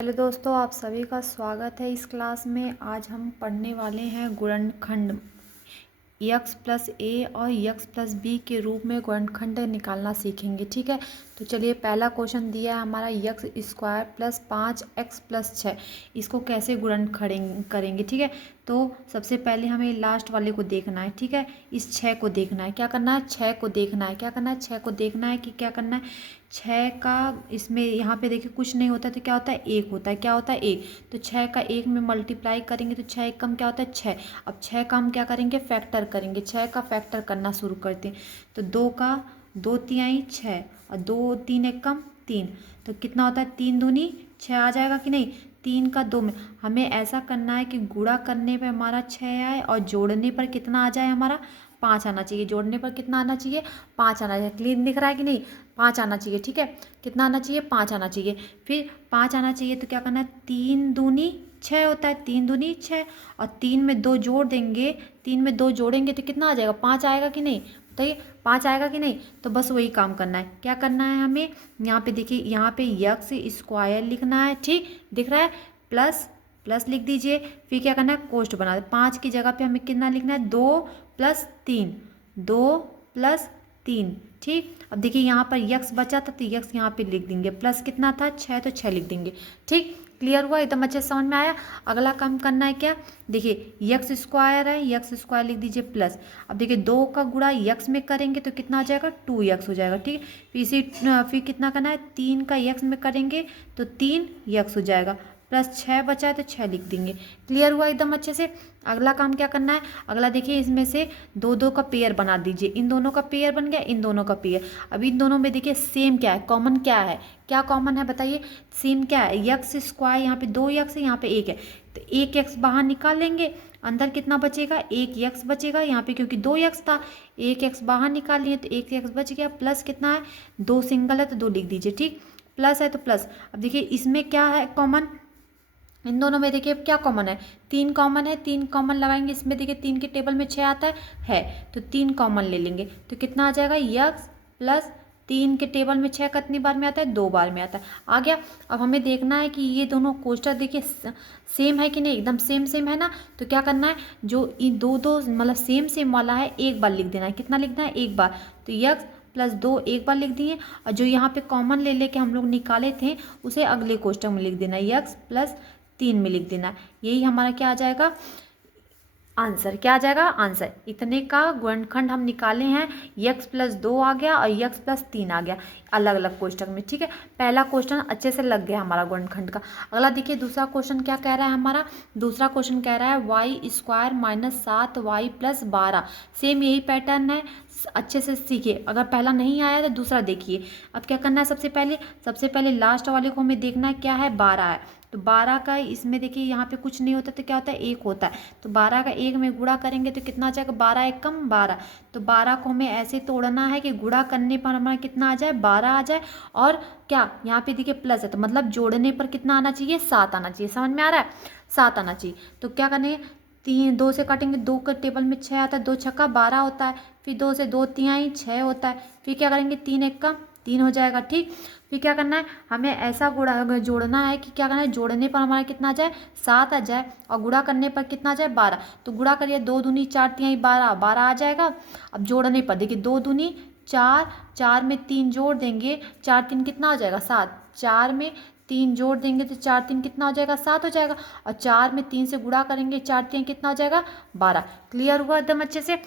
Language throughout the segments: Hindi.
हेलो दोस्तों, आप सभी का स्वागत है इस क्लास में। आज हम पढ़ने वाले हैं गुणनखंड यक्स प्लस ए और यक्स प्लस बी के रूप में गुणनखंड निकालना सीखेंगे। ठीक है, तो चलिए पहला क्वेश्चन दिया है हमारा x square plus 5x plus 6। इसको कैसे गुणन करेंगे। ठीक है, तो सबसे पहले हमें लास्ट वाले को देखना है। ठीक है, इस 6 को देखना है। क्या करना है, 6 को देखना है। क्या करना है, 6 को देखना है कि क्या करना है। 6 का इसमें यहाँ पे देखिए कुछ नहीं होता तो क्या होता है, 1 होता है। क्या होता है, 1। तो 6 का 1 में मल्टीप्लाई करेंगे तो 6 एकम क्या होता है, 6। अब 6 का हम क्या करेंगे, फैक्टर करेंगे। 6 का फैक्टर करना शुरू करते हैं। तो 2 का 2 तिहाई 6 और 2 3 एकम 3। तो कितना होता है, 3 दूनी 6 आ जाएगा कि नहीं। 3 का 2 में हमें ऐसा करना है कि गुणा करने पे हमारा 6 आए और जोड़ने पर कितना आ जाए, हमारा 5 आना चाहिए। जोड़ने पर कितना आना चाहिए, 5 आना चाहिए। क्लीन दिख रहा है कि नहीं, 5 आना चाहिए। ठीक है, कितना आना चाहिए, 5 आना चाहिए। फिर 5 आना चाहिए तो क्या करना है, 3 दूनी 6 होता है। 3 दूनी 6 और 3 में 2 जोड़ देंगे। 3 में 2 जोड़ेंगे तो कितना आ जाएगा, 5 आएगा कि नहीं। तो ये 5 आएगा कि नहीं। तो बस वही काम करना है। क्या करना है हमें, यहाँ पे देखिए, यहाँ पे यक्स स्क्वायर लिखना है। ठीक दिख रहा है, प्लस प्लस लिख दीजिए। फिर क्या करना है, कोष्ठ बना दे। 5 की जगह पे हमें कितना लिखना है, 2 प्लस 3। 2 प्लस 3। ठीक, अब देखिए यहाँ पर यक्स बचा था तो यक्स यहाँ पे लिख देंगे। प्लस कितना था, 6, तो 6 लिख देंगे। ठीक, क्लियर हुआ, एकदम अच्छे समझ में आया। अगला काम करना है क्या, देखिए यक्स स्क्वायर है, यक्स स्क्वायर लिख दीजिए प्लस। अब देखिए 2 का गुणा यक्स में करेंगे तो कितना आ जाएगा, 2x हो जाएगा। ठीक, फिर कितना करना है, 3 का यक्स में करेंगे तो 3x हो जाएगा। प्लस 6 बचा है तो 6 लिख देंगे। क्लियर हुआ एकदम अच्छे से। अगला काम क्या करना है, अगला देखिए इसमें से 2 2 का पेयर बना दीजिए। इन दोनों का पेयर बन गया, इन दोनों का पेयर। अब इन दोनों में देखिए सेम क्या है, कॉमन क्या है, क्या कॉमन है बताइए। सेम क्या है, यक्स स्क्वायर, यहाँ पे 2 यक्स है, यहाँ पे 1 है। तो 1 यक्स बाहर निकाल लेंगे, अंदर कितना बचेगा, 1 यक्स बचेगा। यहाँ पे क्योंकि 2 यक्स था, 1 यक्स बाहर निकाल लिए तो 1 यक्स बच गया। प्लस कितना है, 2 सिंगल है तो 2 लिख दीजिए। ठीक, प्लस है तो प्लस। अब देखिए इसमें क्या है कॉमन, इन दोनों में देखिए क्या कॉमन है, 3 कॉमन है। 3 कॉमन लगाएंगे, इसमें देखिए 3 के टेबल में 6 आता है तो 3 कॉमन ले लेंगे तो कितना आ जाएगा, यक्स प्लस 3 के टेबल में 6 कितनी बार में आता है, 2 बार में आता है। आ गया। अब हमें देखना है कि ये दोनों कोष्ठक देखिए सेम है कि नहीं, एकदम सेम सेम है ना। तो क्या करना है, जो इन दो दो मतलब सेम सेम वाला है, एक बार लिख देना है। कितना लिखना है, एक बार। तो यक्स प्लस 2 एक बार लिख दिए, और जो यहाँ पे कॉमन ले लेके हम लोग निकाले थे उसे अगले कोष्ठक में लिख देना है, यक्स प्लस 3 में लिख देना। यही हमारा क्या आ जाएगा, आंसर। क्या आ जाएगा, आंसर। इतने का गुणनखंड हम निकाले हैं। यक्स प्लस 2 आ गया और यक्स प्लस 3 आ गया अलग अलग कोष्ठक में। ठीक है, पहला क्वेश्चन अच्छे से लग गया हमारा गुणनखंड का। अगला देखिए दूसरा क्वेश्चन क्या कह रहा है हमारा। दूसरा क्वेश्चन कह रहा है y square minus 7y plus 12। Same यही पैटर्न है, अच्छे से सीखिए। अगर पहला नहीं आया तो दूसरा देखिए। अब क्या करना है, सबसे पहले लास्ट वाले को हमें देखना है क्या है, 12 है। तो 12 का इसमें देखिए यहाँ पे कुछ नहीं होता तो क्या होता है, 1 होता है। तो 12 का 1 में गुणा करेंगे तो कितना आ जाएगा, 12 एक कम 12। तो 12 को हमें ऐसे तोड़ना है कि गुणा करने पर हमारा कितना आ जाए, 12 आ जाए। और क्या यहाँ पे देखिए प्लस है तो मतलब जोड़ने पर कितना आना चाहिए, 7 आना चाहिए। समझ में आ रहा है, 7 आना चाहिए। तो क्या करने, 2 से काटेंगे, 2 के टेबल में 6 आता है, 2 छक्का 12 होता है। फिर 2 से 2 तिहाई 6 होता है। फिर क्या करेंगे, 3 एक का 3 हो जाएगा। ठीक, फिर क्या करना है, हमें ऐसा गुणा जोड़ना है कि क्या करना है, जोड़ने पर हमारा कितना आ जाए, 7 आ जाए, और गुणा करने पर कितना आ जाए, 12। तो गुणा करिए, 2 दूनी 4 तिहाई 12, 12 आ जाएगा। अब जोड़ने पर देखिए 2 दूनी 4, 4 में 3 जोड़ देंगे, 4 3 कितना हो जाएगा, 7। 4 में 3 जोड़ देंगे तो 4 3 कितना हो जाएगा, 7 हो जाएगा। और 4 में 3 से गुणा करेंगे, 4 3 कितना हो जाएगा, 12। क्लियर हुआ एकदम अच्छे से।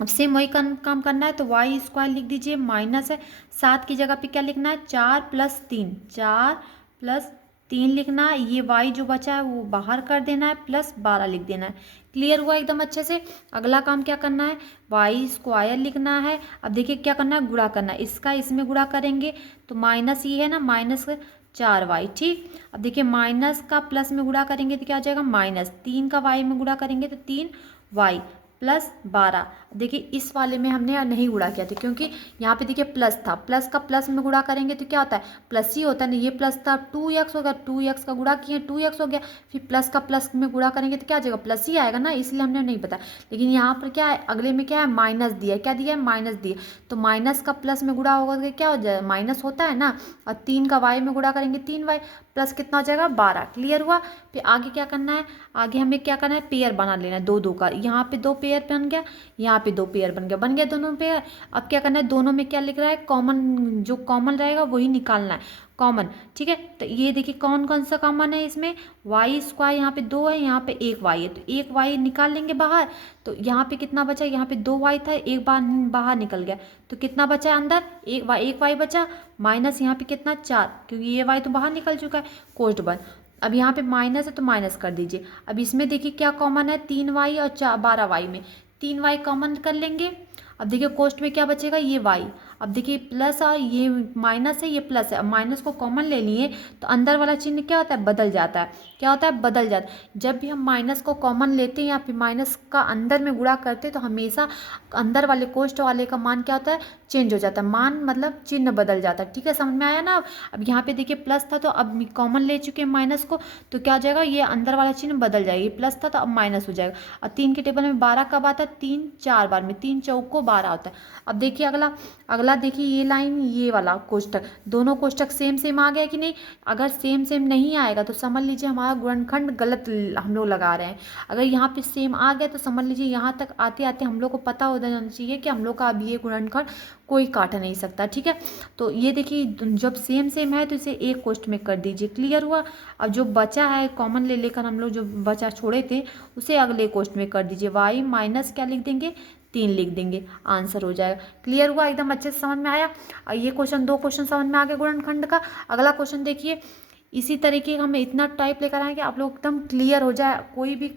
अब सेम वही काम करना है। तो वाई स्क्वायर लिख दीजिए, माइनस है 7 की जगह पे क्या लिखना है, 4 प्लस 3, 4 प्लस 3 लिखना है। ये वाई जो बचा है वो बाहर कर देना है, प्लस 12 लिख देना है। क्लियर हुआ एकदम अच्छे से। अगला काम क्या करना है, वाई स्क्वायर लिखना है। अब देखिए क्या करना है, गुणा करना है। इसका इसमें गुणा करेंगे तो माइनस ये है ना, माइनस 4y। ठीक, अब देखिए माइनस का प्लस में गुणा करेंगे तो क्या हो जाएगा, माइनस 3 का y में गुणा करेंगे तो 3y प्लस 12। देखिए इस वाले में हमने नहीं गुणा किया था क्योंकि यहाँ पे देखिए प्लस था, प्लस का प्लस में गुणा करेंगे तो क्या होता है, प्लस ही होता है ना। ये प्लस था, 2x होगा, 2x का गुणा किए 2x हो गया। फिर प्लस का प्लस में गुणा करेंगे तो क्या आ जाएगा, प्लस ही आएगा ना, इसलिए हमने नहीं बताया। लेकिन यहाँ पर क्या है, अगले में क्या है, माइनस दिया है। क्या दिया है, माइनस दिया। तो माइनस का प्लस में गुणा होगा तो क्या हो जाए, माइनस होता है ना। और 3 का y में गुणा करेंगे 3y प्लस कितना हो जाएगा 12। क्लियर हुआ। फिर आगे क्या करना है, आगे हमें क्या करना है, पेयर बना लेना है दो दो का। यहाँ पे 2 पेयर बन गया, यहाँ पे 2 पेयर बन गया दोनों पेयर। अब क्या करना है, दोनों में क्या लिख रहा है, कॉमन, जो कॉमन रहेगा वही निकालना है कॉमन। ठीक है, तो ये देखिए कौन कौन सा कॉमन है इसमें, वाई स्क्वायर यहाँ पे 2 है, यहाँ पे 1 वाई है, तो 1 वाई निकाल लेंगे बाहर। तो यहाँ पे कितना बचा, यहाँ पे 2 वाई था, एक बार बाहर निकल गया, तो कितना बचा अंदर, 1 वाई बचा, माइनस यहाँ पे कितना 4, क्योंकि ये वाई तो बाहर निकल चुका है, कोष्ठ बंद। अब यहाँ पे माइनस है तो माइनस कर दीजिए। अब इसमें देखिए क्या कॉमन है, 3 वाई और 12 वाई में 3 वाई कॉमन कर लेंगे। अब देखिए कोष्ठ में क्या बचेगा, ये वाई। अब देखिए प्लस और ये माइनस है, ये प्लस है, अब माइनस को कॉमन ले लिए तो अंदर वाला चिन्ह क्या होता है, बदल जाता है। क्या होता है, बदल जाता है। जब भी हम माइनस को कॉमन लेते हैं या फिर माइनस का अंदर में गुणा करते हैं तो हमेशा अंदर वाले कोष्ठ वाले का मान क्या होता है, चेंज हो जाता है, मान मतलब चिन्ह बदल जाता है। ठीक है, समझ में आया ना। अब यहाँ पे देखिए प्लस था तो अब कॉमन ले चुके हैं माइनस को, तो क्या हो जाएगा, ये अंदर वाला चिन्ह बदल जाएगा, ये प्लस था तो अब माइनस हो जाएगा। और 3 के टेबल में 12 कब आता है, 3 4 बार में, 3 चौको 12 होता है। अब देखिए अगला, अगला देखिए ये लाइन, ये वाला कोष्ठक, दोनों कोष्ठक सेम सेम आ गया कि नहीं। अगर सेम सेम नहीं आएगा तो समझ लीजिए हमारा गुणनखंड गलत हम लोग लगा रहे हैं। अगर यहाँ पे सेम आ गया तो समझ लीजिए यहाँ तक आते आते हम लोग को पता हो जाना चाहिए कि हम लोग का अब ये गुणनखंड कोई काट नहीं सकता। ठीक है, तो ये देखिए जब सेम सेम है तो इसे एक कोष्ठ में कर दीजिए। क्लियर हुआ। अब जो बचा है कॉमन ले लेकर हम लोग जो बचा छोड़े थे उसे अगले कोष्ठ में कर दीजिए। वाई माइनस क्या लिख देंगे, 3 लिख देंगे, आंसर हो जाएगा। क्लियर हुआ, एकदम अच्छे से समझ में आया। ये क्वेश्चन, 2 क्वेश्चन समझ में आ गए गुणनखंड का। अगला क्वेश्चन देखिए, इसी तरीके का हमें इतना टाइप लेकर आएंगे आप लोग एकदम क्लियर हो जाए, कोई भी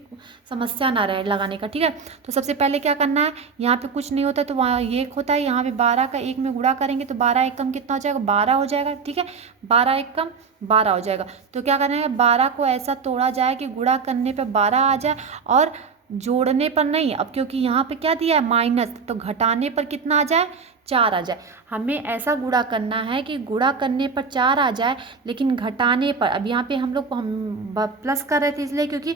समस्या ना रहे लगाने का। ठीक है, तो सबसे पहले क्या करना है, यहाँ पे कुछ नहीं होता है तो वहाँ ये एक होता है, यहाँ पे 12 का 1 में गुणा करेंगे तो 12 एक कम कितना हो जाएगा, 12 हो जाएगा। ठीक है, 12 एक कम 12 हो जाएगा। तो क्या करना है, 12 को ऐसा तोड़ा जाए कि गुणा करने पे 12 आ जाए और जोड़ने पर नहीं। अब क्योंकि यहाँ पे क्या दिया है माइनस, तो घटाने पर कितना आ जाए, 4 आ जाए। हमें ऐसा गुणा करना है कि गुणा करने पर 4 आ जाए, लेकिन घटाने पर, अब यहाँ पे हम लोग हम प्लस कर रहे थे इसलिए क्योंकि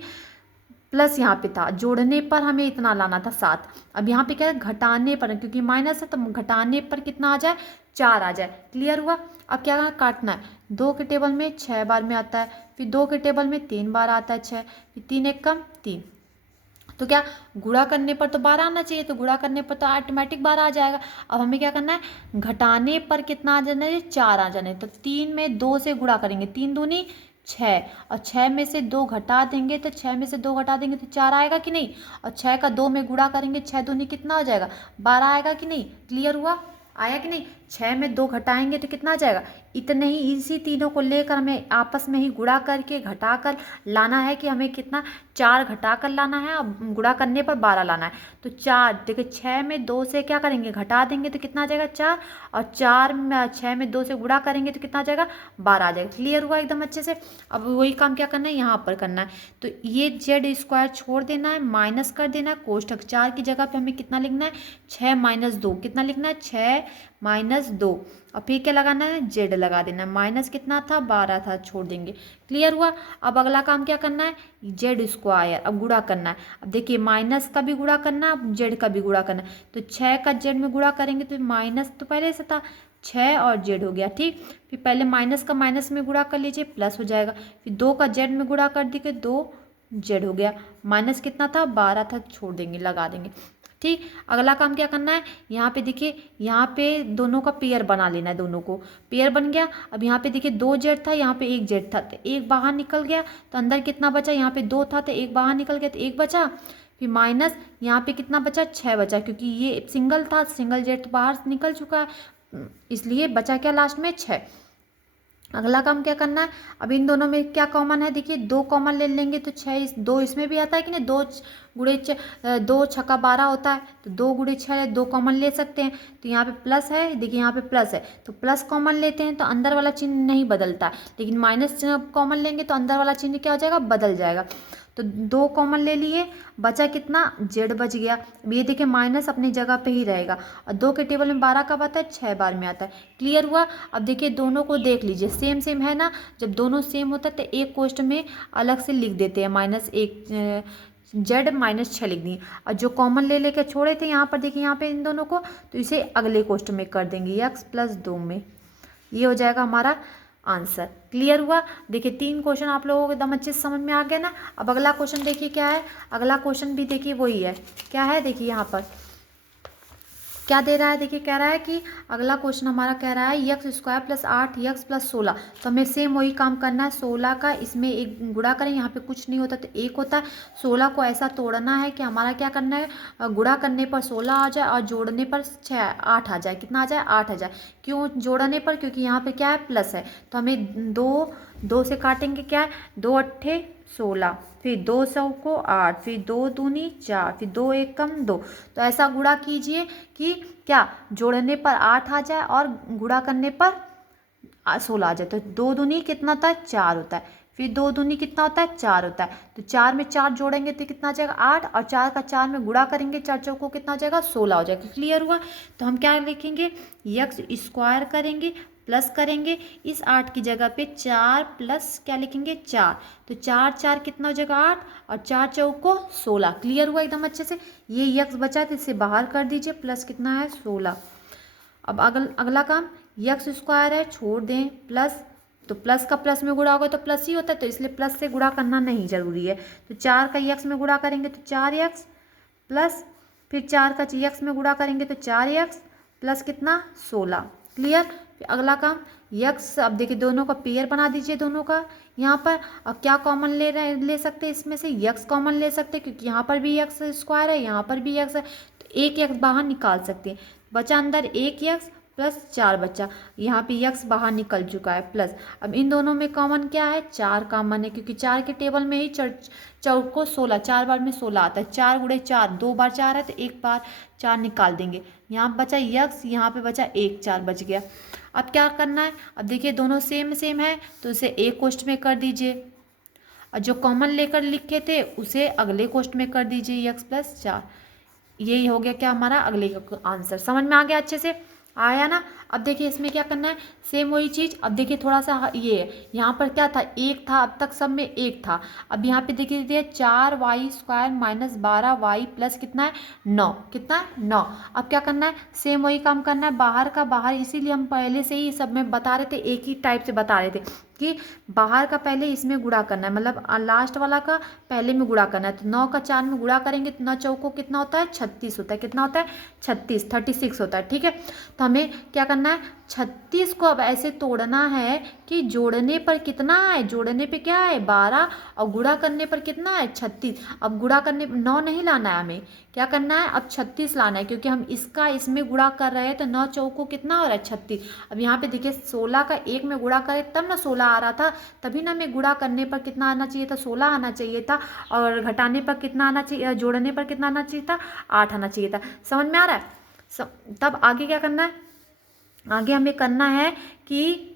प्लस यहाँ पे था, जोड़ने पर हमें इतना लाना था 7। अब यहाँ पे क्या है, घटाने पर, क्योंकि माइनस है तो घटाने पर कितना आ जाए, 4 आ जाए। क्लियर हुआ। अब क्या काटना है, 2 के टेबल में 6 बार में आता है, फिर 2 के टेबल में 3 बार आता है 6, फिर 3 एक कम 3। तो क्या गुणा करने पर तो 12 आना चाहिए, तो गुणा करने पर तो ऑटोमेटिक 12 आ जाएगा। अब हमें क्या करना है, घटाने पर कितना आ जाना है, 4 आ जाना है। तो 3 में 2 से गुणा करेंगे, 3 दूनी 6, और 6 में से 2 घटा देंगे तो 6 में से 2 घटा देंगे तो 4 आएगा कि नहीं। और 6 का 2 में गुणा करेंगे, 6 दूनी कितना हो जाएगा, 12 आएगा कि नहीं। क्लियर हुआ, आया कि नहीं। 6 में 2 घटाएंगे तो कितना आ जाएगा, इतने ही। इसी तीनों को लेकर हमें आपस में ही गुणा करके घटा कर लाना है कि हमें कितना, 4 घटा कर लाना है और गुणा करने पर 12 लाना है। तो 4 देखिए, 6 में 2 से क्या करेंगे, घटा देंगे तो कितना आ जाएगा 4, और 6 में 2 से गुणा करेंगे तो कितना आ जाएगा, 12 आ जाएगा। क्लियर हुआ एकदम अच्छे से। अब वही काम क्या करना है, यहाँ पर करना है। तो ये जेड स्क्वायर छोड़ देना है, माइनस कर देना है, कोष्ठक 4 की जगह पे हमें कितना लिखना है, 6 माइनस 2, कितना लिखना है, 6 माइनस 2, और फिर क्या लगाना है, जेड लगा देना है। माइनस कितना था, 12 था, छोड़ देंगे। क्लियर हुआ। अब अगला काम क्या करना है, जेड स्क्वायर अब गुणा करना है। अब देखिए माइनस का भी गुणा करना है, जेड का भी गुणा करना है। तो 6 का जेड में गुणा करेंगे तो माइनस तो पहले से था, 6 और जेड हो गया। ठीक, फिर पहले माइनस का माइनस में गुणा कर लीजिए, प्लस हो जाएगा। फिर 2 का जेड में गुणा कर दीजिए, 2 जेड हो गया। माइनस कितना था, 12 था, छोड़ देंगे, लगा देंगे। ठीक, अगला काम क्या करना है, यहाँ पे देखिए, यहाँ पे दोनों का पेयर बना लेना है, दोनों को पेयर बन गया। अब यहाँ पे देखिए 2 जेड था, यहाँ पे 1 जेड था, तो 1 बाहर निकल गया, तो अंदर कितना बचा, यहाँ पे 2 था तो 1 बाहर निकल गया तो 1 बचा। फिर माइनस यहाँ पे कितना बचा, 6 बचा, क्योंकि ये सिंगल था, सिंगल जेड बाहर निकल चुका है, इसलिए बचा क्या लास्ट में, 6। अगला काम क्या करना है, अब इन दोनों में क्या कॉमन है, देखिए 2 कॉमन ले लेंगे तो 6, 2 इसमें भी आता है कि नहीं, 2 गुणे 2 छक्का 12 होता है, तो 2 गुणे 6, 2 कॉमन ले सकते हैं। तो यहाँ पे प्लस है, देखिए यहाँ पे प्लस है तो प्लस कॉमन लेते हैं तो अंदर वाला चिन्ह नहीं बदलता, लेकिन माइनस कॉमन लेंगे तो अंदर वाला चिन्ह क्या हो जाएगा, बदल जाएगा। तो 2 कॉमन ले लिए, बचा कितना, जेड बच गया। ये देखिए माइनस अपनी जगह पे ही रहेगा, और 2 के टेबल में 12 कब आता है, 6 बार में आता है। क्लियर हुआ। अब देखिए दोनों को देख लीजिए, सेम सेम है ना, जब दोनों सेम होता है तो एक कोष्ठ में अलग से लिख देते हैं, -1 जेड -6 लिख दिए। और जो कॉमन ले लेकर छोड़े थे यहाँ पर देखिए, यहाँ पे इन दोनों को, तो इसे अगले कोष्ठ में कर देंगे x + 2 में। ये हो जाएगा हमारा आंसर। क्लियर हुआ। देखिए 3 क्वेश्चन आप लोगों को एकदम अच्छे से समझ में आ गया ना। अब अगला क्वेश्चन देखिए क्या है। अगला क्वेश्चन भी देखिए वही है। क्या है देखिए यहाँ पर क्या दे रहा है। देखिए कह रहा है कि अगला क्वेश्चन हमारा कह रहा है यक्स स्क्वायर प्लस 8 x+16। तो हमें सेम वही काम करना है। 16 का इसमें एक गुणा करें, यहाँ पे कुछ नहीं होता तो एक होता है। 16 को ऐसा तोड़ना है कि हमारा क्या करना है, गुणा करने पर 16 आ जाए और जोड़ने पर 8 आ जाए। कितना आ जाए, 8 आ जाए। क्यों जोड़ने पर, क्योंकि यहाँ पे क्या है प्लस है। तो हमें दो से काटेंगे, क्या है 2 अट्ठे 16, फिर 2 सौ को 8, फिर 2 दूनी 4, फिर 2 एकम 2। तो ऐसा गुणा कीजिए कि क्या जोड़ने पर 8 आ जाए और गुणा करने पर 16 आ जाए। तो 2 दूनी कितना होता है, 4 होता है। फिर 2 दूनी कितना होता है, 4 होता है। तो 4 में 4 जोड़ेंगे तो कितना आ जाएगा, 8, और 4 का 4 में गुणा करेंगे, 4 चौको कितना आ जाएगा, 16 हो जाएगा। क्लियर हुआ। तो हम क्या लिखेंगे, यक्स स्क्वायर करेंगे प्लस करेंगे इस 8 की जगह पे 4 प्लस क्या लिखेंगे, 4। तो 4 4 कितना हो जाएगा, 8, और 4 चौको 16। क्लियर हुआ एकदम अच्छे से। ये यक्स बचा है तो इसे बाहर कर दीजिए, प्लस कितना है 16। अब अगला काम, यक्स स्क्वायर है छोड़ दें, प्लस तो प्लस का प्लस में गुणा होगा तो प्लस ही होता है, तो इसलिए प्लस से गुणा करना नहीं जरूरी है। तो 4 का यक्स में गुणा करेंगे तो 4x प्लस, फिर 4 का यक्स में गुणा करेंगे तो 4x प्लस कितना 16। क्लियर। फिर अगला काम, यक्स, अब देखिए दोनों का पेयर बना दीजिए दोनों का यहाँ पर। अब क्या कॉमन ले सकते हैं इसमें से, यक्स कॉमन ले सकते हैं क्योंकि यहाँ पर भी यक्स स्क्वायर है, यहाँ पर भी यक्स है। तो एक यक्स बाहर निकाल सकते हैं। बचा अंदर एक यक्स प्लस 4 बचा। यहाँ पे यक्स बाहर निकल चुका है प्लस। अब इन दोनों में कॉमन क्या है, 4 कॉमन है क्योंकि 4 के टेबल में ही चौको 16, 4 बार में 16 आता है। 4 गुणे 4, 2 बार 4 है तो एक बार 4 निकाल देंगे। यहाँ बचा यक्स, यहाँ पे बचा एक 4 बच गया। अब क्या करना है, अब देखिए दोनों सेम सेम है तो इसे एक कोष्ठ में कर दीजिए, और जो कॉमन लेकर लिखे थे उसे अगले कोष्ठ में कर दीजिए, यक्स प्लस 4। यही हो गया क्या हमारा अगले का आंसर। समझ में आ गया अच्छे से, आया ना। अब देखिए इसमें क्या करना है, सेम वही चीज़। अब देखिए थोड़ा सा ये है, यहाँ पर क्या था, एक था, अब तक सब में एक था। अब यहाँ पे देखिए 4y² माइनस 12y प्लस कितना है 9, कितना है 9। अब क्या करना है, सेम वही काम करना है, बाहर का बाहर। इसीलिए हम पहले से ही सब में बता रहे थे, एक ही टाइप से बता रहे थे कि बाहर का पहले इसमें गुणा करना है, मतलब लास्ट वाला का पहले में गुणा करना है। तो 9 का 4 में गुणा करेंगे तो 9 चौको कितना होता है, 36 होता है। कितना होता है, 36, 36 होता है। ठीक है। तो हमें क्या करना है, 36 को अब ऐसे तोड़ना है कि जोड़ने पर कितना है, जोड़ने पे क्या है 12, और गुणा करने पर कितना है 36। अब गुणा करने 9 नहीं लाना है, हमें क्या करना है, अब 36 लाना है क्योंकि हम इसका इसमें गुणा कर रहे हैं। तो 9 चौको कितना हो रहा है 36। अब यहाँ पे देखिए 16 का 1 में गुणा करें तब ना 16 आ रहा था, तभी ना हमें गुणा करने पर कितना आना चाहिए था, 16 आना चाहिए था, और घटाने पर कितना आना चाहिए, जोड़ने पर कितना आना चाहिए था, 8 आना चाहिए था। समझ में आ रहा है। तब आगे क्या करना है, आगे हमें करना है कि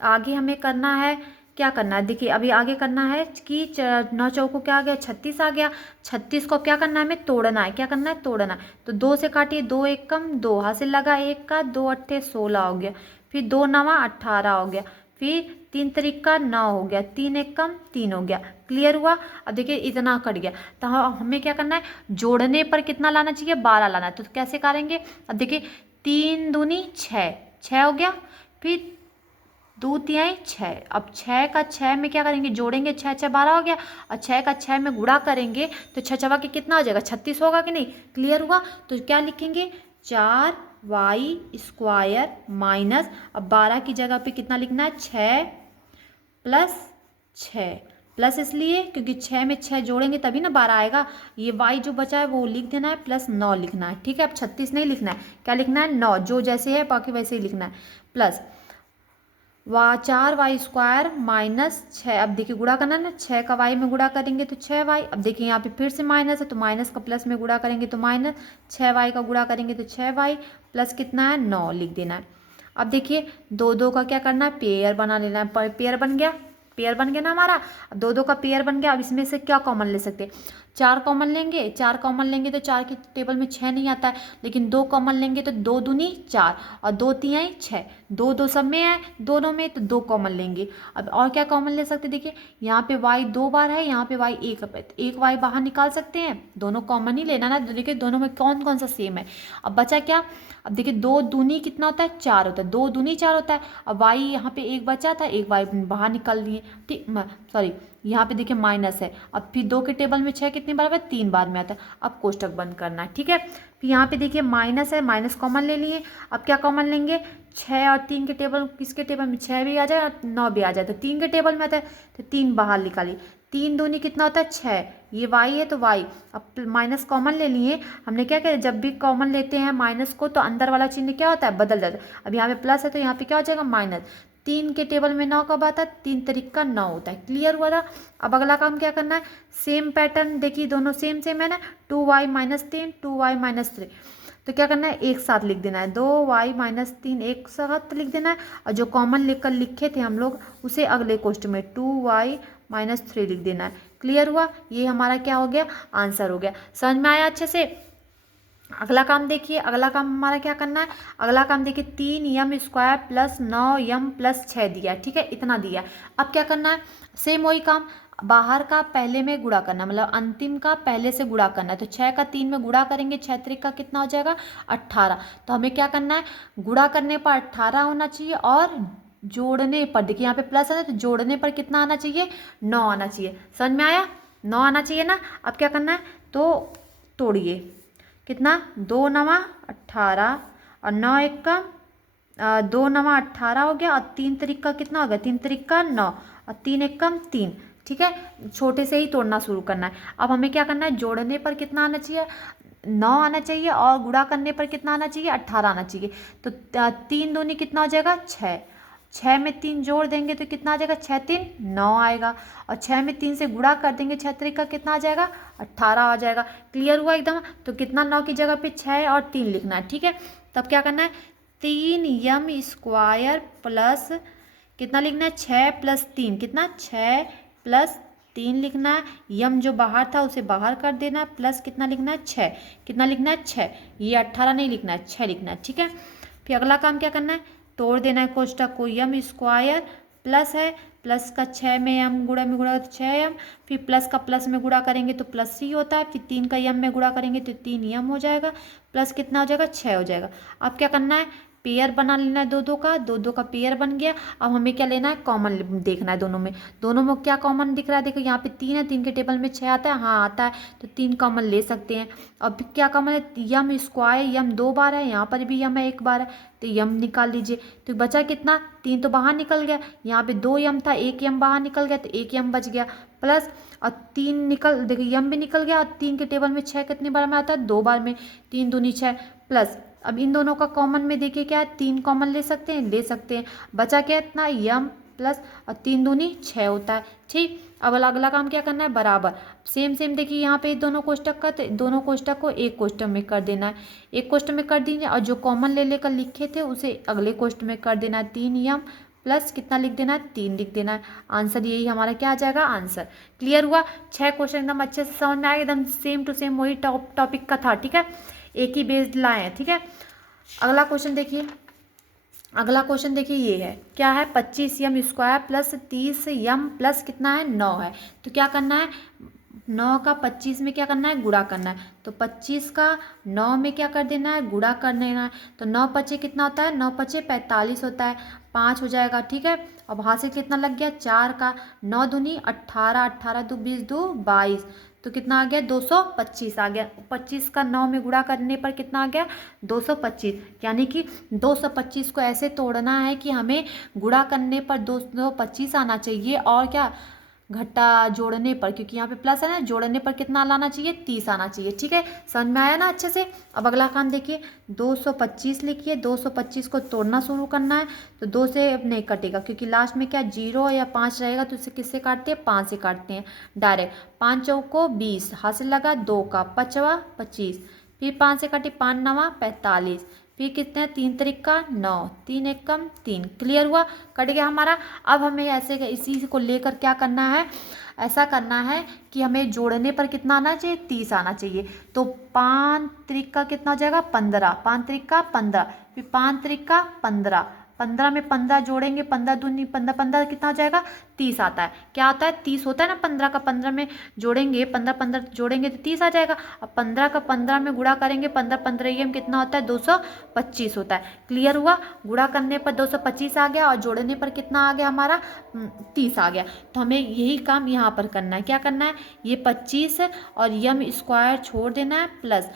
आगे हमें करना है, क्या करना है देखिए, अभी आगे करना है कि 9 चौको क्या आ गया 36 आ गया। 36 को क्या करना है, हमें तोड़ना है। क्या करना है, तोड़ना है। तो 2 से काटिए, 2 एकम 2, हासिल लगा 1 का, 2 अट्ठे 16 हो गया, फिर 2 नवा 18 हो गया, फिर 3 तरीका 9 हो गया, 3 एकम 3 हो गया। क्लियर हुआ। अब देखिए इतना कट गया। तो हमें क्या करना है, जोड़ने पर कितना लाना चाहिए, 12 लाना है। तो कैसे करेंगे, अब देखिए 3 दूनी 6, 6 हो गया, फिर 2 तिहाई 6। अब 6 का 6 में क्या करेंगे, जोड़ेंगे, 6 6 12 हो गया, और 6 का 6 में गुणा करेंगे तो 6 चवा के कितना हो जाएगा 36 होगा कि नहीं। क्लियर हुआ। तो क्या लिखेंगे, 4y² माइनस, अब 12 की जगह पे कितना लिखना है 6 प्लस 6, प्लस इसलिए क्योंकि 6 में 6 जोड़ेंगे तभी ना 12 आएगा। ये y जो बचा है वो लिख देना है, प्लस 9 लिखना है। ठीक है। अब 36 नहीं लिखना है, क्या लिखना है 9, जो जैसे है बाकी वैसे ही लिखना है, प्लस 4y² माइनस 6। अब देखिए गुणा करना है ना, 6 का y में गुणा करेंगे तो 6y। अब देखिए यहाँ पे फिर से माइनस है तो माइनस का प्लस में गुणा करेंगे तो माइनस, 6y का गुणा करेंगे तो 6y प्लस कितना है 9 लिख देना है। अब देखिए 2 2 का क्या करना है, पेयर बना लेना है। पेयर बन गया, पेयर बन गया ना हमारा। अब 2 2 का पेयर बन गया। अब इसमें से क्या कॉमन ले सकते हैं, 4 कॉमन लेंगे। 4 कॉमन लेंगे तो 4 की टेबल में 6 नहीं आता है, लेकिन 2 कॉमन लेंगे तो 2 दूनी 4 और 2 तिहाई 6, 2 2 सब में है दोनों में, तो 2 कॉमन लेंगे। अब और क्या कॉमन ले सकते, देखिए यहाँ पे y 2 बार है, यहाँ पे y 1 है, तो 1 y बाहर निकाल सकते हैं, दोनों कॉमन ही लेना ना। देखिए दोनों में कौन कौन सा सेम है। अब बचा क्या, अब देखिए 2 दूनी कितना होता है, 4 होता है, 2 दूनी 4 होता है। अब y यहाँ पे 1 बचा था, 1 y बाहर निकाल दिए, ठीक, सॉरी यहाँ पे देखिए माइनस है। अब फिर 2 के टेबल में 6 कितनी बार है, 3 बार में आता है। अब कोष्टक बंद करना है, ठीक है। फिर यहाँ पे देखिए माइनस है, माइनस कॉमन ले लिए। अब क्या कॉमन लेंगे, 6 और 3 के टेबल, किसके टेबल में 6 भी आ जाए और 9 भी आ जाए, तो 3 के टेबल में आता है, तो 3 बाहर निकालिए। 3 दूनी कितना होता है, 6, ये y है तो y। अब माइनस कॉमन ले लिए। हमने क्या किया, जब भी कॉमन लेते हैं माइनस को तो अंदर वाला चिन्ह क्या होता है, बदल जाता है। अब यहाँ पे प्लस है तो यहाँ पे क्या हो जाएगा, माइनस। 3 के टेबल में 9 कब आता है, 3 तरीक का 9 होता है। क्लियर हुआ था। अब अगला काम क्या करना है, सेम पैटर्न, देखिए दोनों सेम सेम है ना, 2y माइनस 3, 2y माइनस 3, तो क्या करना है, एक साथ लिख देना है, 2y माइनस 3 एक साथ लिख देना है। और जो कॉमन लेकर लिखे थे हम लोग उसे अगले क्वेश्चन में 2y माइनस 3 लिख देना है। क्लियर हुआ, ये हमारा क्या हो गया, आंसर हो गया। समझ में आया अच्छे से। अगला काम देखिए, अगला काम हमारा क्या करना है, अगला काम देखिए 3m square plus 9m plus 6 दिया है, ठीक है, इतना दिया है। अब क्या करना है, सेम वही काम, बाहर का पहले में गुणा करना, मतलब अंतिम का पहले से गुणा करना है। तो 6 का 3 में गुणा करेंगे, 6 त्रिक का कितना हो जाएगा, 18। तो हमें क्या करना है, गुणा करने पर 18 होना चाहिए और जोड़ने पर, देखिए यहाँ पे प्लस है ना, तो जोड़ने पर कितना आना चाहिए, 9 आना चाहिए। समझ में आया, 9 आना चाहिए ना। अब क्या करना है, तो तोड़िए, कितना, 2 नवा 18 और 9 एक का 2 नवा 18 हो गया, और 3 तरीक का कितना हो गया, 3 तरीक का 9 और 3 एक कम 3, ठीक है। छोटे से ही तोड़ना शुरू करना है। अब हमें क्या करना है, जोड़ने पर कितना आना चाहिए, 9 आना चाहिए, और गुणा करने पर कितना आना चाहिए, 18 आना चाहिए। तो 3 दूनी कितना हो जाएगा, 6, 6 में 3 जोड़ देंगे तो कितना आ जाएगा, 6 3 9 आएगा, और 6 में 3 से गुणा कर देंगे, 6 3 का कितना आ जाएगा, 18 आ जाएगा। क्लियर हुआ एकदम। तो कितना, 9 की जगह पे 6 और 3 लिखना है, ठीक है। तब क्या करना है, 3m स्क्वायर प्लस कितना लिखना है, 6 प्लस 3 कितना, 6 प्लस 3 लिखना है। यम जो बाहर था उसे बाहर कर देना है, प्लस कितना लिखना है, 6, कितना लिखना है, 6, ये 18 नहीं लिखना है, 6 लिखना है, ठीक है। फिर अगला काम क्या करना है, तोड़ देना है कोष्टक को, यम स्क्वायर प्लस है, प्लस का 6 में यम गुणा में गुणा तो 6m, फिर प्लस का प्लस में गुणा करेंगे तो प्लस ही होता है, फिर 3 का यम में गुणा करेंगे तो 3m हो जाएगा, प्लस कितना हो जाएगा, 6 हो जाएगा। अब क्या करना है, पेयर बना लेना है, 2 2 का, 2 2 का पेयर बन गया। अब हमें क्या लेना है, कॉमन देखना है दोनों में। दोनों में क्या कॉमन दिख रहा है, देखो यहाँ पे 3 है, 3 के टेबल में 6 आता है, हाँ आता है, तो 3 कॉमन ले सकते हैं। अब क्या कॉमन है, यम स्क्वायर, यम 2 बार है, यहाँ पर भी यम है 1 बार है, तो यम निकाल लीजिए। तो बचा कितना, 3 तो बाहर निकल गया, यहाँ पे 2 यम था, 1 यम बाहर निकल गया, तो 1 यम बच गया, प्लस और 3 निकल, देखिए यम भी निकल गया, और 3 के टेबल में 6 कितनी बार में आता है, 2 बार में, 3 दूनी 6, प्लस अब इन दोनों का कॉमन में देखिए क्या है, 3 कॉमन ले सकते हैं, ले सकते हैं। बचा क्या, इतना यम प्लस और 3 दूनी 6 होता है, ठीक। अब अगला काम क्या करना है, बराबर सेम सेम, देखिए यहाँ पे दोनों कोष्टक का, तो दोनों कोष्टक को एक कोष्टक में कर देना है, एक कोष्टक में कर दीजिए, और जो कॉमन ले लेकर लिखे थे उसे अगले कोष्टक में कर देना है, 3 यम प्लस कितना लिख देना है, 3 लिख देना है। आंसर यही हमारा क्या आ जाएगा, आंसर। क्लियर हुआ, 6 क्वेश्चन एकदम अच्छे से समझ में आएगा, एकदम सेम टू सेम वही टॉपिक का था, ठीक है, एक ही बेस्ड लाए हैं, ठीक है। अगला क्वेश्चन देखिए, अगला क्वेश्चन देखिए, ये है क्या है, 25m square plus 30m plus कितना है, 9 है। तो क्या करना है, 9 का 25 में क्या करना है, गुणा करना है। तो 25 का 9 में क्या कर देना है, गुणा कर देना है। तो 9 पचे कितना होता है, 9 पचे 45 होता है, 5 हो जाएगा, ठीक है। अब हाथ से कितना लग गया, 4 का 9 दूनी 18, 18 दो 20 दो 22, तो कितना आ गया, 225 आ गया। 25 का 9 में गुणा करने पर कितना आ गया, 225। यानी कि 225 को ऐसे तोड़ना है कि हमें गुणा करने पर 225 आना चाहिए, और क्या, घटा जोड़ने पर, क्योंकि यहाँ पे प्लस है ना, जोड़ने पर कितना लाना चाहिए, 30 आना चाहिए, ठीक है। समझ में आया ना अच्छे से। अब अगला काम देखिए, 225 लिखिए, 225 को तोड़ना शुरू करना है। तो 2 से नहीं कटेगा, क्योंकि लास्ट में क्या 0 या 5 रहेगा, तो इसे किससे काटते हैं, 5 से काटते हैं डायरेक्ट। 5 चौको 20, हाथ से लगा 2 का 5वां 25, फिर 5 से काटे 5 नवा 45, फिर कितने 3 त्रिका 9, 3 एकम 3। क्लियर हुआ, कट गया हमारा। अब हमें ऐसे इसी को लेकर क्या करना है, ऐसा करना है कि हमें जोड़ने पर कितना आना चाहिए, 30 आना चाहिए। तो 5 त्रिका कितना हो जाएगा 15, 5 त्रिका 15, फिर 5 त्रिका 15, 15 में 15 जोड़ेंगे, 15 दूनी 15, 15 कितना हो जाएगा 30 आता है। क्या आता है 30 होता है ना, 15 का 15 में जोड़ेंगे, 15 15 जोड़ेंगे तो 30 आ जाएगा। अब 15 का 15 में गुणा करेंगे, 15 15 ये कितना होता है 225 होता है। क्लियर हुआ, गुणा करने पर 225 आ गया और जोड़ने पर कितना आ गया हमारा 30 आ गया। तो हमें यही काम यहाँ पर करना है। क्या करना है, ये 25 और यम स्क्वायर छोड़ देना है, प्लस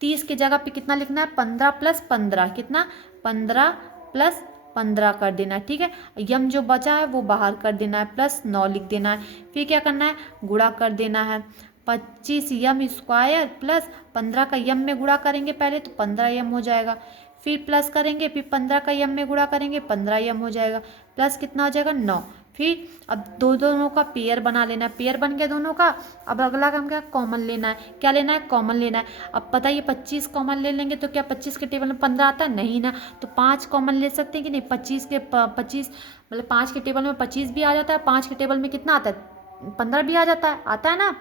30 की जगह पे कितना लिखना है 15 प्लस 15, कितना 15 प्लस 15 कर देना है। ठीक है, यम जो बचा है वो बाहर कर देना है, प्लस 9 लिख देना है। फिर क्या करना है, गुणा कर देना है। 25 यम स्क्वायर प्लस 15 का यम में गुणा करेंगे पहले तो 15 यम हो जाएगा, फिर प्लस करेंगे, फिर 15 का यम में गुणा करेंगे 15 यम हो जाएगा, प्लस कितना हो जाएगा 9। फिर अब दोनों का पेयर बना लेना है, पेयर बन गया दोनों का। अब अगला काम क्या, कॉमन लेना है। क्या लेना है, कॉमन लेना है। अब पता है ये 25 कॉमन ले लेंगे तो क्या 25 के टेबल में 15 आता है, नहीं ना, तो 5 कॉमन ले सकते हैं कि नहीं। 25 के 25 मतलब 5 के टेबल में 25 भी आ जाता है, 5 के टेबल में कितना आता है 15 भी आ जाता है, आता है ना।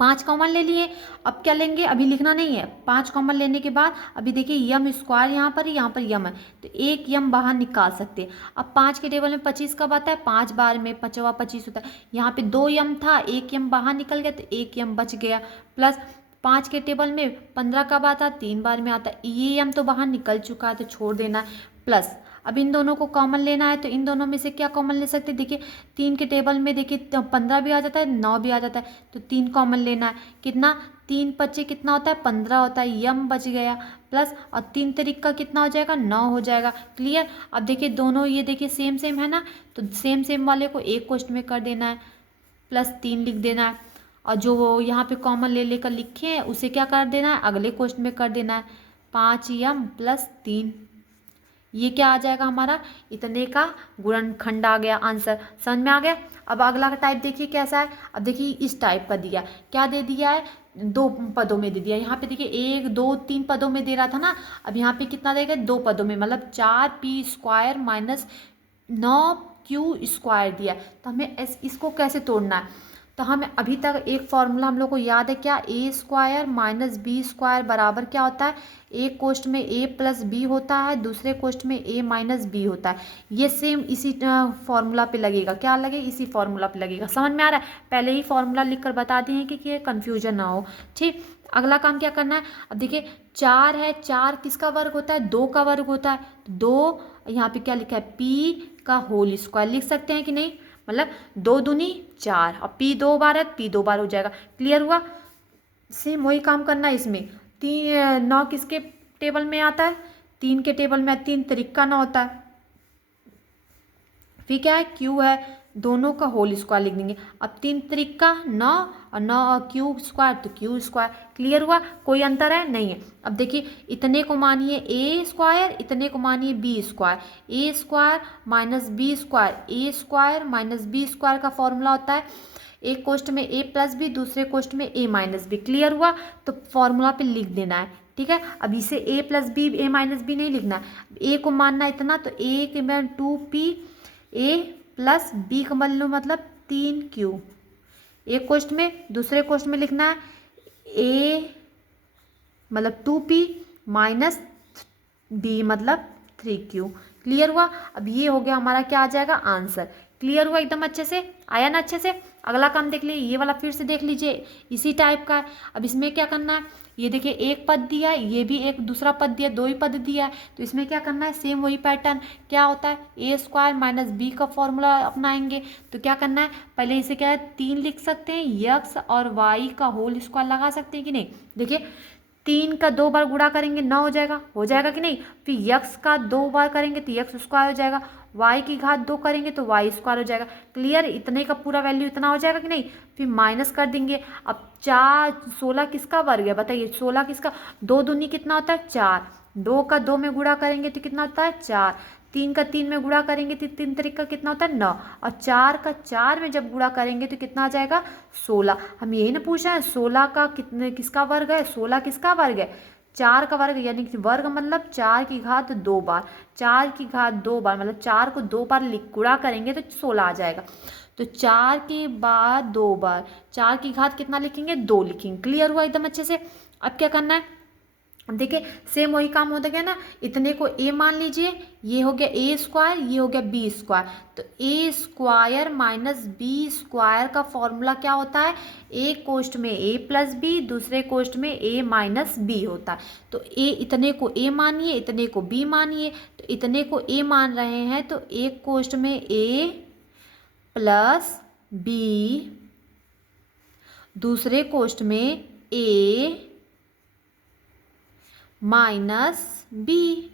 5 कॉमन ले लिए। अब क्या लेंगे, अभी लिखना नहीं है। 5 कॉमन लेने के बाद अभी देखिए यम स्क्वायर यहाँ पर यम है, तो एक यम बाहर निकाल सकते हैं। अब 5 के टेबल में 25 कब आता है, 5 बार में 5 25 होता है। यहाँ पे 2 यम था, एक यम बाहर निकल गया तो एक यम बच गया, प्लस 5 के टेबल में 15 कब आता है, 3 बार में आता है। ये यम तो बाहर निकल चुका है तो छोड़ देना है, प्लस अब इन दोनों को कॉमन लेना है। तो इन दोनों में से क्या कॉमन ले सकते हैं, देखिए 3 के टेबल में देखिए 15 भी आ जाता है, 9 भी आ जाता है, तो 3 कॉमन लेना है। कितना 3 25 कितना होता है 15 होता है, यम बच गया, प्लस और 3 तरीका कितना हो जाएगा 9 हो जाएगा। क्लियर। अब देखिए दोनों ये देखिए सेम सेम है ना, तो सेम सेम वाले को एक क्वेश्चन में कर देना है, प्लस 3 लिख देना है, और जो वो यहाँ पे कॉमन ले लेकर लिखे हैं उसे क्या कर देना है, अगले क्वेश्चन में कर देना है। 5 यम प्लस 3, ये क्या आ जाएगा हमारा, इतने का गुणनखंड आ गया। आंसर समझ में आ गया। अब अगला टाइप देखिए कैसा है। अब देखिए इस टाइप का दिया, क्या दे दिया है, 2 पदों में दे दिया। यहाँ पे देखिए 1 2 3 पदों में दे रहा था ना, अब यहाँ पे कितना देगा 2 पदों में, मतलब 4p square minus 9q square दिया। तो हमें इसको कैसे तोड़ना है, तो हमें अभी तक एक फॉर्मूला हम लोग को याद है, क्या ए स्क्वायर माइनस बी स्क्वायर बराबर क्या होता है, एक कोष्ट में ए प्लस बी होता है, दूसरे कोष्ट में ए माइनस बी होता है। ये सेम इसी फॉर्मूला पे लगेगा, क्या लगे, इसी फॉर्मूला पे लगेगा। समझ में आ रहा है, पहले ही फॉर्मूला लिख कर बता दिए हैं कि कन्फ्यूजन ना हो। ठीक, अगला काम क्या करना है। अब देखिए 4 है, 4 किसका वर्ग होता है, 2 का वर्ग होता है। 2 यहाँ पे क्या लिखा है, पी का होल स्क्वायर लिख सकते हैं कि नहीं, मतलब 2 दूनी 4 और p 2 बार है, p 2 बार हो जाएगा। क्लियर हुआ। सेम वही काम करना है इसमें। 9 किसके टेबल में आता है, 3 के टेबल में 3 तरीका 9 होता है। फिर क्या है, q है, दोनों का होल स्क्वायर लिख देंगे। अब 3 तरीका 9 और 9 और क्यू स्क्वायर तो क्यू स्क्वायर। क्लियर हुआ, कोई अंतर है नहीं है। अब देखिए इतने को मानिए ए स्क्वायर, इतने को मानिए बी स्क्वायर। ए स्क्वायर माइनस बी स्क्वायर, ए स्क्वायर माइनस बी स्क्वायर का फॉर्मूला होता है एक कोष्ट में ए प्लस बी, दूसरे कोष्ट में ए माइनस बी। क्लियर हुआ, तो फॉर्मूला पे लिख देना है। ठीक है, अब इसे ए प्लस बी ए माइनस बी नहीं लिखना है, ए को मानना इतना, तो ए के में 2p ए प्लस बी का मतलब 3q, एक क्वेश्चन में, दूसरे क्वेश्चन में लिखना है ए मतलब 2p माइनस बी मतलब 3q। क्लियर हुआ। अब ये हो गया हमारा, क्या आ जाएगा आंसर। क्लियर हुआ एकदम अच्छे से, आया ना अच्छे से। अगला काम देख लीजिए, ये वाला फिर से देख लीजिए, इसी टाइप का है। अब इसमें क्या करना है, ये देखिए एक पद दिया है, ये भी एक दूसरा पद दिया, 2 ही पद दिया है, तो इसमें क्या करना है, सेम वही पैटर्न। क्या होता है, ए स्क्वायर माइनस बी का फॉर्मूला अपनाएंगे। तो क्या करना है, पहले इसे क्या है 3 लिख सकते हैं, यक्स और वाई का होल स्क्वायर लगा सकते हैं कि नहीं। देखिए 3 का 2 बार गुणा करेंगे 9 हो जाएगा कि नहीं। फिर यक्स का 2 बार करेंगे तो यक्स स्क्वायर हो जाएगा, वाई की घात 2 करेंगे तो वाई स्क्वायर हो जाएगा। क्लियर, इतने का पूरा वैल्यू इतना हो जाएगा कि नहीं। फिर माइनस कर देंगे। अब 16 किसका वर्ग है बताइए, 16 किसका, 2 दूनी कितना होता है 4, 2 का 2 में गुणा करेंगे तो कितना होता है 4, 3 का 3 में गुणा करेंगे तो 3 तरीका कितना होता है 9, और 4 का 4 में जब गुणा करेंगे तो कितना आ जाएगा 16। हम यही ना पूछा है 16 का कितने किसका वर्ग है, 16 किसका वर्ग है, 4 का वर्ग यानी कि वर्ग मतलब 4 की घात 2 बार, 4 की घात 2 बार मतलब 4 को 2 बार गुणा करेंगे तो 16 आ जाएगा। तो 4 के बाद 2 बार 4 की घात कितना लिखेंगे, 2 लिखेंगे। क्लियर हुआ एकदम अच्छे से। अब क्या करना है, देखिए सेम वही काम होता गया ना, इतने को a मान लीजिए, ये हो गया a स्क्वायर, ये हो गया b स्क्वायर। तो a square minus b square का फॉर्मूला क्या होता है, एक कोष्ट में a प्लस बी, दूसरे कोष्ट में a माइनस बी होता है। तो a इतने को a मानिए, इतने को b मानिए। तो इतने को a मान रहे हैं तो एक कोष्ट में a प्लस b, दूसरे कोष्ट में a माइनस बी।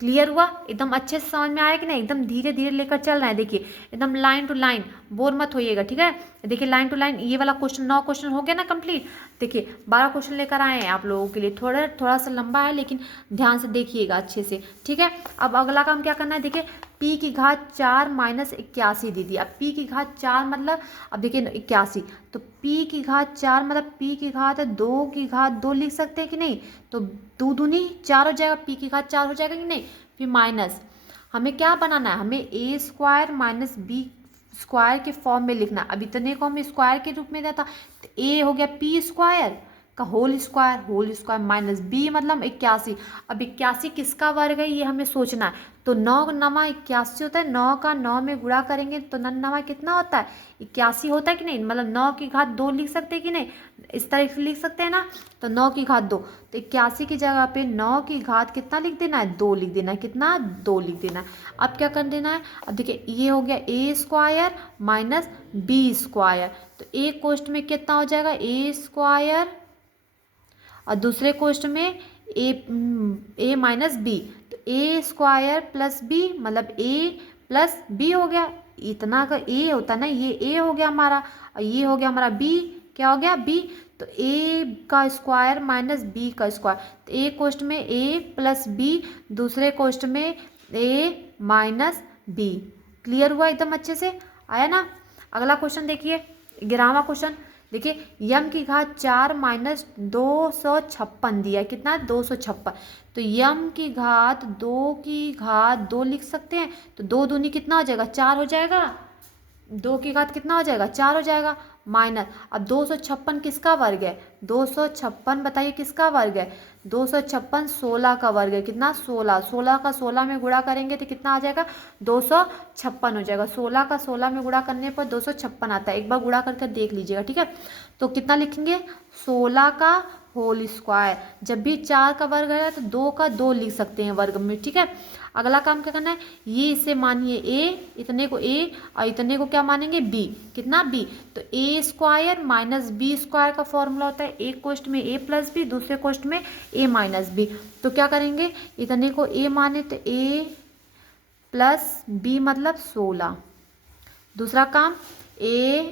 क्लियर हुआ, एकदम अच्छे से समझ में आया कि नहीं, एकदम धीरे धीरे लेकर चल रहे हैं। देखिए एकदम लाइन टू लाइन, बोर मत होइएगा, ठीक है। देखिए लाइन टू लाइन ये वाला क्वेश्चन 9 क्वेश्चन हो गया ना कंप्लीट। देखिए 12 क्वेश्चन लेकर आए हैं आप लोगों के लिए, थोड़ा सा लंबा है लेकिन ध्यान से देखिएगा अच्छे से, ठीक है। अब अगला काम क्या करना है, देखिए p की घात 4 माइनस 81 दीदी। अब p की घात 4 मतलब, अब देखिए 81, तो p की घात 4 मतलब p की घात 2 की घात 2 लिख सकते हैं कि नहीं। तो 2 दूनी 4 हो जाएगा, p की घात 4 हो जाएगा कि नहीं। फिर माइनस, हमें क्या बनाना है, हमें a square minus b square के फॉर्म में लिखना। अब इतने को हमें स्क्वायर के रूप में देता, तो a हो गया p स्क्वायर का होल स्क्वायर माइनस b मतलब 81। अब 81 किसका वर्ग है ये हमें सोचना है। तो 9 नमा 81 होता है, 9 का 9 में गुणा करेंगे तो 9 नमा कितना होता है, 81 होता है कि नहीं। मतलब 9 की घात 2 लिख सकते हैं कि नहीं, इस तरह से लिख सकते हैं ना। तो 9 की घात 2, तो 81 की जगह पे 9 की घात कितना लिख देना है, 2 लिख देना है। कितना, 2 लिख देना है। अब क्या कर देना है, अब देखिए ये हो गया a square minus b square. तो एक कोष्ट में कितना हो जाएगा, a स्क्वायर, और दूसरे क्वेश्चन में a माइनस बी। तो a स्क्वायर प्लस b मतलब a प्लस b हो गया। इतना का a होता ना, ये a हो गया हमारा, और ये हो गया हमारा b, क्या हो गया b। तो a का स्क्वायर माइनस b का स्क्वायर। तो एक क्वेश्चन में a प्लस b, दूसरे क्वेश्चन में a माइनस b। क्लियर हुआ एकदम अच्छे से, आया ना। अगला क्वेश्चन देखिए, 11वां क्वेश्चन। देखिए यम की घात 4 माइनस 256 दिया है, कितना, 256। तो यम की घात 2 की घात 2 लिख सकते हैं। तो 2 दूनी कितना हो जाएगा, 4 हो जाएगा। 2 की घात कितना हो जाएगा, 4 हो जाएगा। माइनस, अब 256 किसका वर्ग है, 256 बताइए किसका वर्ग है, 256 16 का वर्ग है। कितना, 16, 16 का 16 में गुणा करेंगे तो कितना आ जाएगा, 256 हो जाएगा। 16 का 16 में गुणा करने पर 256 आता है, एक बार गुणा करके देख लीजिएगा, ठीक है। तो कितना लिखेंगे, 16 का होल स्क्वायर। जब भी 4 का वर्ग है तो 2 का 2 लिख सकते हैं वर्ग में, ठीक है। अगला काम क्या करना है, ये इसे मानिए a, इतने को a और इतने को क्या मानेंगे b। कितना, b। तो a square minus b square का फॉर्मूला होता है, एक कोष्ट में a प्लस b, दूसरे कोष्ट में a माइनस b। तो क्या करेंगे, इतने को a माने तो a प्लस b मतलब 16। दूसरा काम, a,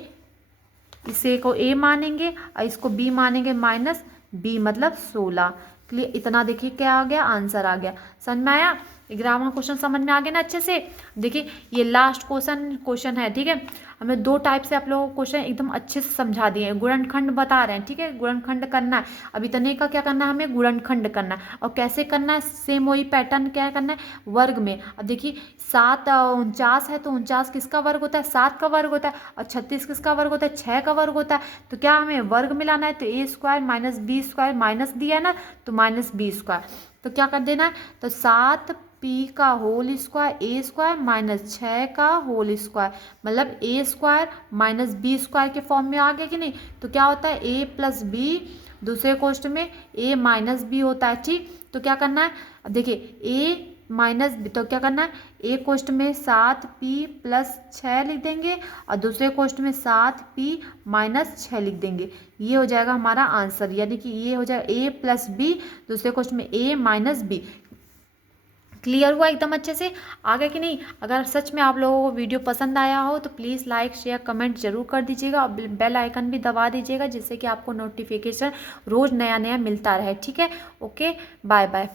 इसे को a मानेंगे और इसको b मानेंगे माइनस b मतलब 16। क्लियर, इतना देखिए क्या आ गया, आंसर आ गया। समझ में आया, 11वां क्वेश्चन समझ में आ गया ना अच्छे से। देखिए ये लास्ट क्वेश्चन है, ठीक है। हमें 2 टाइप से आप लोगों को क्वेश्चन एकदम अच्छे से समझा दिए हैं, गुणनखंड बता रहे हैं, ठीक है। गुणनखंड करना है, अब इतने का क्या करना है, हमें गुणनखंड करना है। और कैसे करना है, सेम वही पैटर्न क्या करना है, वर्ग में। अब देखिए 7 49 है तो 49 किसका वर्ग होता है, 7 का वर्ग होता है। और 36 किसका वर्ग होता है, 6 का वर्ग होता है। तो क्या हमें वर्ग मिलाना है, तो a square minus b square minus दिया है ना, तो माइनस b स्क्वायर। तो क्या कर देना है, तो 7 p का whole square a square minus 6 का होल स्क्वायर मतलब a square minus b square के फॉर्म में आ गया कि नहीं। तो क्या होता है, a प्लस b, दूसरे क्वेश्चन में a माइनस b होता है, ठीक। तो क्या करना है, अब देखिए a माइनस b, तो क्या करना है, एक क्वेश्चन में 7p प्लस 6 लिख देंगे और दूसरे क्वेश्चन में 7p माइनस 6 लिख देंगे। ये हो जाएगा हमारा आंसर, यानी कि ये हो जाएगा a प्लस b, दूसरे क्वेश्चन में a माइनस b। क्लियर हुआ एकदम अच्छे से, आ गया कि नहीं। अगर सच में आप लोगों को वीडियो पसंद आया हो तो प्लीज़ लाइक शेयर कमेंट जरूर कर दीजिएगा और बेल आइकन भी दबा दीजिएगा, जिससे कि आपको नोटिफिकेशन रोज़ नया नया मिलता रहे, ठीक है। Okay, bye bye.